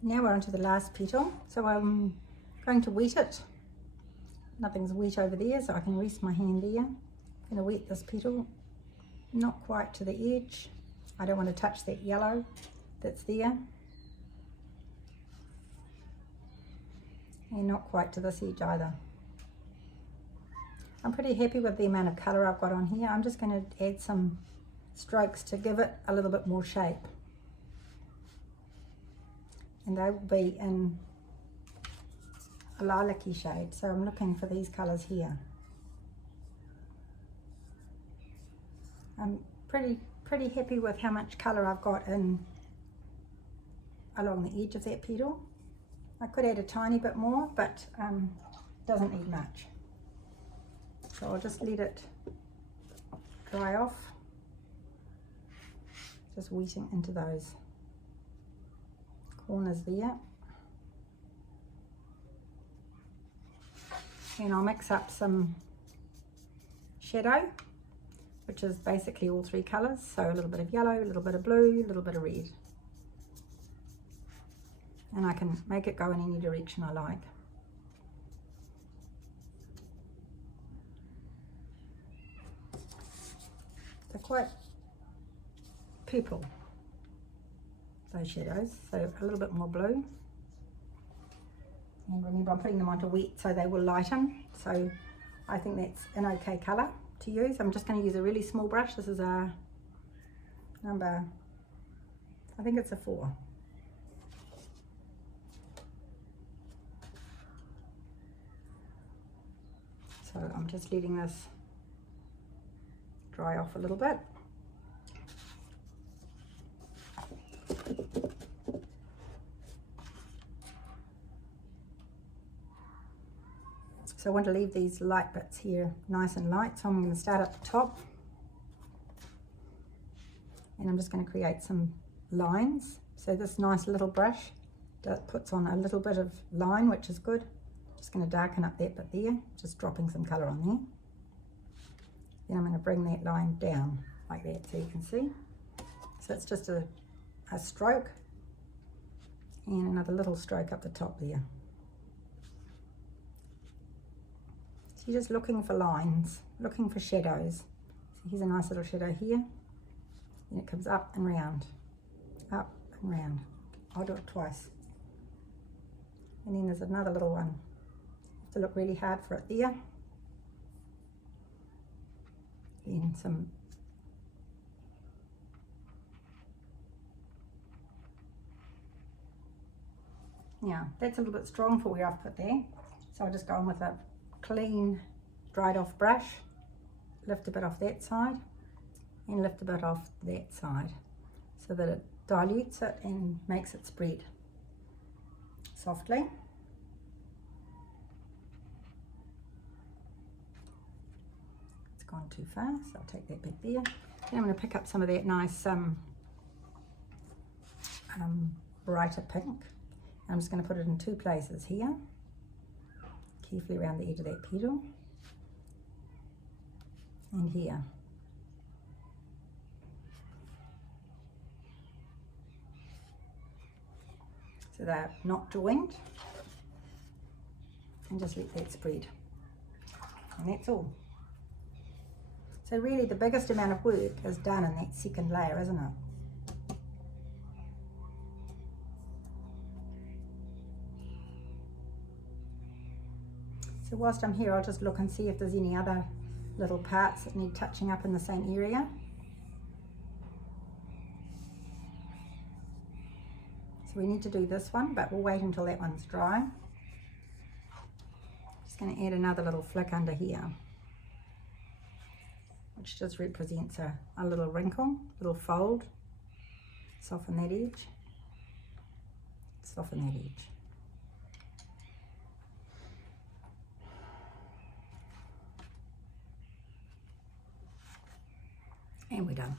Now we're onto the last petal, so I'm going to wet it. Nothing's wet over there, so I can rest my hand there. I'm going to wet this petal, not quite to the edge. I don't want to touch that yellow that's there. And not quite to this edge either. I'm pretty happy with the amount of colour I've got on here. I'm just going to add some strokes to give it a little bit more shape. And they will be in a lilac-y shade, so I'm looking for these colours here. I'm pretty happy with how much colour I've got in along the edge of that petal. I could add a tiny bit more, but doesn't need much. So I'll just let it dry off. Just wetting into those corners there. And I'll mix up some shadow, which is basically all three colours. So a little bit of yellow, a little bit of blue, a little bit of red. And I can make it go in any direction I like. They're quite purple, those shadows, so a little bit more blue. And remember, I'm putting them onto wet so they will lighten, so I think that's an okay colour to use. I'm just going to use a really small brush. This is a number, I think it's a 4. So I'm just letting this dry off a little bit. So I want to leave these light bits here nice and light, so I'm going to start at the top. And I'm just going to create some lines. So this nice little brush puts on a little bit of line, which is good. Just going to darken up that bit there, just dropping some colour on there. Then I'm going to bring that line down like that so you can see. So it's just a stroke and another little stroke up the top there. So you're just looking for lines, looking for shadows. So here's a nice little shadow here. Then it comes up and round, up and round. I'll do it twice. And then there's another little one. You have to look really hard for it there. Then some now that's a little bit strong for where I've put there, so I'll just go in with a clean dried off brush, lift a bit off that side and lift a bit off that side so that it dilutes it and makes it spread softly. Gone too far, so I'll take that back there. Then I'm going to pick up some of that nice brighter pink. I'm just going to put it in two places here, carefully around the edge of that petal, and here. So they're not joined, and just let that spread. And that's all. So really the biggest amount of work is done in that second layer, isn't it? So whilst I'm here, I'll just look and see if there's any other little parts that need touching up in the same area. So we need to do this one, but we'll wait until that one's dry. Just going to add another little flick under here, which just represents a little wrinkle, little fold. Soften that edge, soften that edge. And we're done.